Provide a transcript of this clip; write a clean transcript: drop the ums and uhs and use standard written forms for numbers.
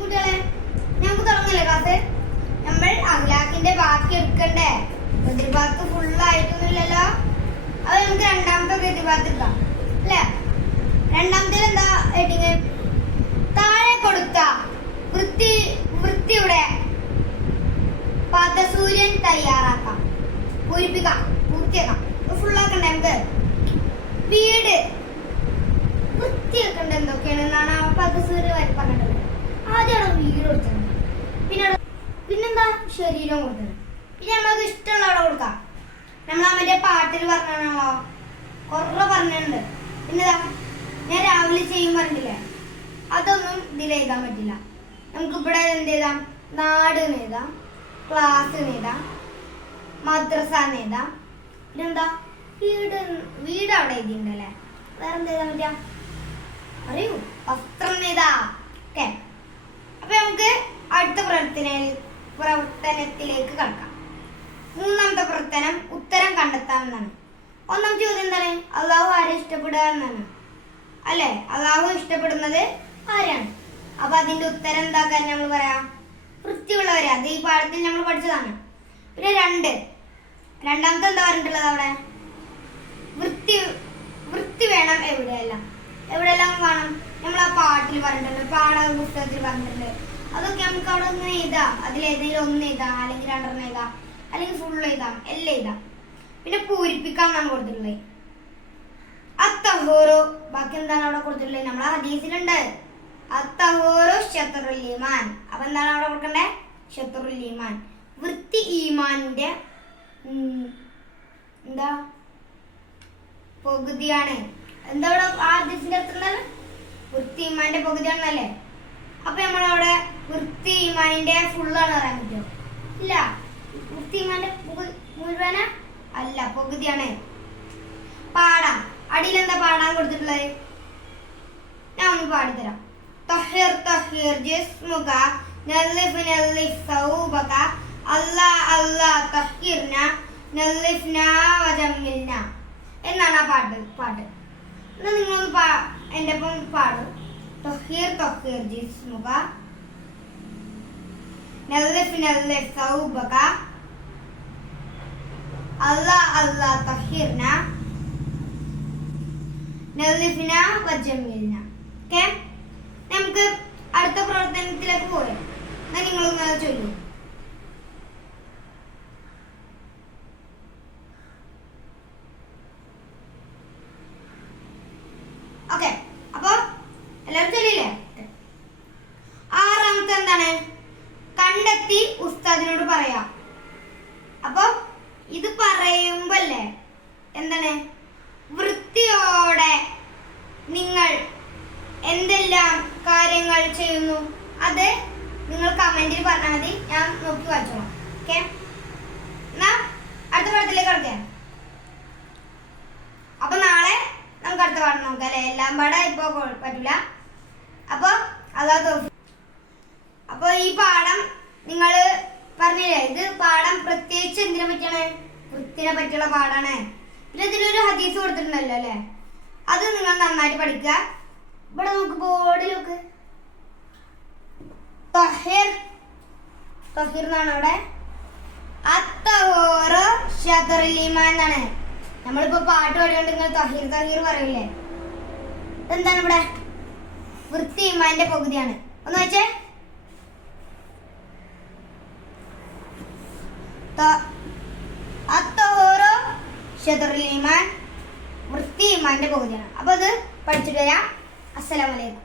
കുട്ടികളെ, നമുക്ക് തുടങ്ങല്ലേ ക്ലാസ്? നമ്മൾ അഖ്ലാഖിന്റെ ബാക്കി എടുക്കണ്ടേ? ഗതിഭാഗത്ത് ഫുള്ളായിട്ടൊന്നുമില്ലല്ലോ. അപ്പൊ നമുക്ക് രണ്ടാമത്തെ ഗതിഭാഗത്ത് എടുക്കാം അല്ലേ? രണ്ടാമത്തെ എന്താ ഹെഡിങ്? താഴെ കൊടുത്ത വൃത്തിയുടെ പാദസൂര്യൻ തയ്യാറാക്കാം, പൂരിപ്പിക്കാം, പൂർത്തിയാക്കാം. ഫുള്ളാക്കണ്ടേ നമുക്ക്? വീട് വൃത്തിയാക്കണ്ട എന്തൊക്കെയാണെന്നാണ് ആ പാദസൂര്യ പറഞ്ഞിട്ടുള്ളത്. ആദ്യമാണ് വീട് കൊടുത്തത്, പിന്നെന്താ ശരീരം കൊടുത്തത്. പിന്നെ നമ്മളത് ഇഷ്ടമുള്ള അവിടെ കൊടുക്കാം. നമ്മൾ മറ്റേ പാട്ടിൽ പറഞ്ഞാണല്ലോ, കുറെ പറഞ്ഞിട്ടുണ്ട്. പിന്നെതാ ഞാൻ രാവിലെ ചെയ്യും പറഞ്ഞില്ലേ, അതൊന്നും ഇതിൽ എഴുതാൻ പറ്റില്ല. നമുക്ക് ഇവിടെ എന്ത് എഴുതാം? നാട് എഴുതാം, ക്ലാസ് എഴുതാം, മദ്രസ എഴുതാം. പിന്നെന്താ വീട് അവിടെ എഴുതിയിട്ടുണ്ടല്ലേ. വേറെ എന്ത് എഴുതാൻ പറ്റാ? അറിയൂ, വസ്ത്രം എഴുതാ. ഓക്കെ, അപ്പൊ നമുക്ക് അടുത്ത പ്രവർത്തനത്തിലേക്ക് കടക്കാം. മൂന്നാമത്തെ പ്രവർത്തനം ഉത്തരം കണ്ടെത്താമെന്നാണ്. ഒന്നാം ചോദ്യം എന്താണ്? അള്ളാഹു ആരെ ഇഷ്ടപ്പെടുക എന്നാണ് അല്ലെ? അള്ളാഹു ഇഷ്ടപ്പെടുന്നത് ആരാണ്? അപ്പൊ അതിന്റെ ഉത്തരം എന്താക്കാൻ നമ്മൾ പറയാം? വൃത്തിയുള്ളവരെ. അത് ഈ പാഠത്തിൽ നമ്മൾ പഠിച്ചതാണ്. പിന്നെ രണ്ടാമത്തെ എന്താ പറഞ്ഞിട്ടുള്ളത് അവിടെ? വൃത്തി വേണം എവിടെയെല്ലാം വേണം. നമ്മൾ ആ പാട്ടിൽ പറഞ്ഞിട്ടുണ്ട്, പുസ്തകത്തിൽ പറഞ്ഞിട്ടുണ്ട്. അതൊക്കെ നമുക്ക് അവിടെ ഇങ്ങനെ എഴുതാം. അതിലേതെങ്കിലും ഒന്ന് എഴുതാം, അല്ലെങ്കിൽ രണ്ടെണ്ണം എഴുതാം, അല്ലെങ്കിൽ ഫുള്ള് എഴുതാം, എല്ലാം എഴുതാം. പിന്നെ പൂരിപ്പിക്കാൻ നമ്മൾ കൊടുത്തിട്ടുള്ളത് അത്തഹൂറു. ബാക്കി എന്താണ് അവിടെ കൊടുത്തിട്ടുള്ളത്? നമ്മളെ ഹദീസിലുണ്ട് അത്തഹൂറു ശത്റുൽ ഈമാൻ. അപ്പൊ എന്താണ് അവിടെ കൊടുക്കണ്ടേ? ശത്റുൽ ഈമാൻ. വൃത്തി ഈമാനിന്റെ എന്താ പകുതിയാണ്. എന്താ ഇവിടെ ആ ഹദീസിന്റെ അർത്ഥം എന്താണ്? വൃത്തി ഈമാന്റെ പകുതിയാണെന്നല്ലേ? അപ്പൊ നമ്മളവിടെ വൃത്തി ഈമാനിന്റെ ഫുള്ളാണ് പറയാൻ പറ്റുമോ? ഇല്ല. വൃത്തി ഈമാന്റെ മുഴുവന അല്ല, പകുതിയാണ്. പാടാം. അടിയിൽ എന്താ പാടാൻ കൊടുത്തിട്ടുള്ളത്? ഞാൻ ഒന്ന് പാടിത്തരാം. തഹ്ഹിർ തഹ്ഹിർ ജിസ്മുക നല്ലിഫ് നല്ലിഫ് സൗബക അല്ലാ അല്ലാ തഹ്ഹിർന നല്ലിഫ്ന വജമ്മിൽന എന്നാണ് ആ പാട്ട്. എന്നാ നിങ്ങളൊന്ന് എന്റെ ഒപ്പം പാടും. തഹ്ഹിർ തഹ്ഹിർ ജിസ്മുക നല്ലിഫ് നല്ലിഫ് സൗബക അല്ലാ അല്ലാ തഹ്ഹിർന നല്ലിഫ്ന വജമ്മിൽന. ഓക്കെ, നമുക്ക് അടുത്ത പ്രവർത്തനത്തിലേക്ക് പോരാം. എന്നാ നിങ്ങളൊന്ന് ചൊല്ലൂ. ഓക്കെ, അപ്പൊ എല്ലാവരും ചൊല്ലില്ലേ? ആറാമത്തെ എന്താണ്? കണ്ടെത്തി ഉസ്താദിനോട് പറയാം. അപ്പൊ ഇത് പറയുമ്പല്ലേ എന്താണ്? വൃത്തിയോടെ നിങ്ങൾ എന്തെല്ലാം കാര്യങ്ങൾ ചെയ്യുന്നു അത് നിങ്ങൾ കമന്റിൽ പറഞ്ഞാൽ മതി. ഞാൻ നോക്കി വായിച്ചോളാം. ഓക്കെ, എന്നാ അടുത്ത പാഠത്തിലേക്ക് കടക്കാം. അപ്പൊ നാളെ നമുക്ക് അടുത്ത പാഠം നോക്കാം അല്ലെ? എല്ലാം പാഠം ഇപ്പൊ പറ്റൂല. അപ്പൊ ഈ പാഠം നിങ്ങൾ പറഞ്ഞില്ലേ, ഇത് പാഠം പ്രത്യേകിച്ച് എന്തിനെ പറ്റിയാണ്? വൃത്തിനെ പറ്റിയുള്ള പാഠാണ്. പിന്നെ ഇതിലൊരു ഹദീസ് കൊടുത്തിട്ടുണ്ടല്ലോ അല്ലെ? അത് നിങ്ങൾ നന്നായിട്ട് പഠിക്കുക. ഇവിടെ നമുക്ക് ബോർഡിൽ നോക്ക്, തഹ്ഹിർ എന്നാണ് അവിടെ. അത്തഹൂറു ശത്റുൽ ഈമാൻ എന്നാണ്. നമ്മളിപ്പോ പാട്ട് പാടിയോണ്ട് നിങ്ങൾ തഹ്ഹിർ പറയില്ലേ? എന്താണ് ഇവിടെ? വൃത്തി ഈമാന്റെ പകുതിയാണ്. ഒന്ന് വെച്ചേ. അത്തഹൂറു ശത്റുൽ ഈമാൻ, വൃത്തി ഈമാന്റെ പകുതിയാണ്. അപ്പൊ അത് പഠിച്ചിട്ട് വരാം. അസ്സലാമു അലൈക്കും.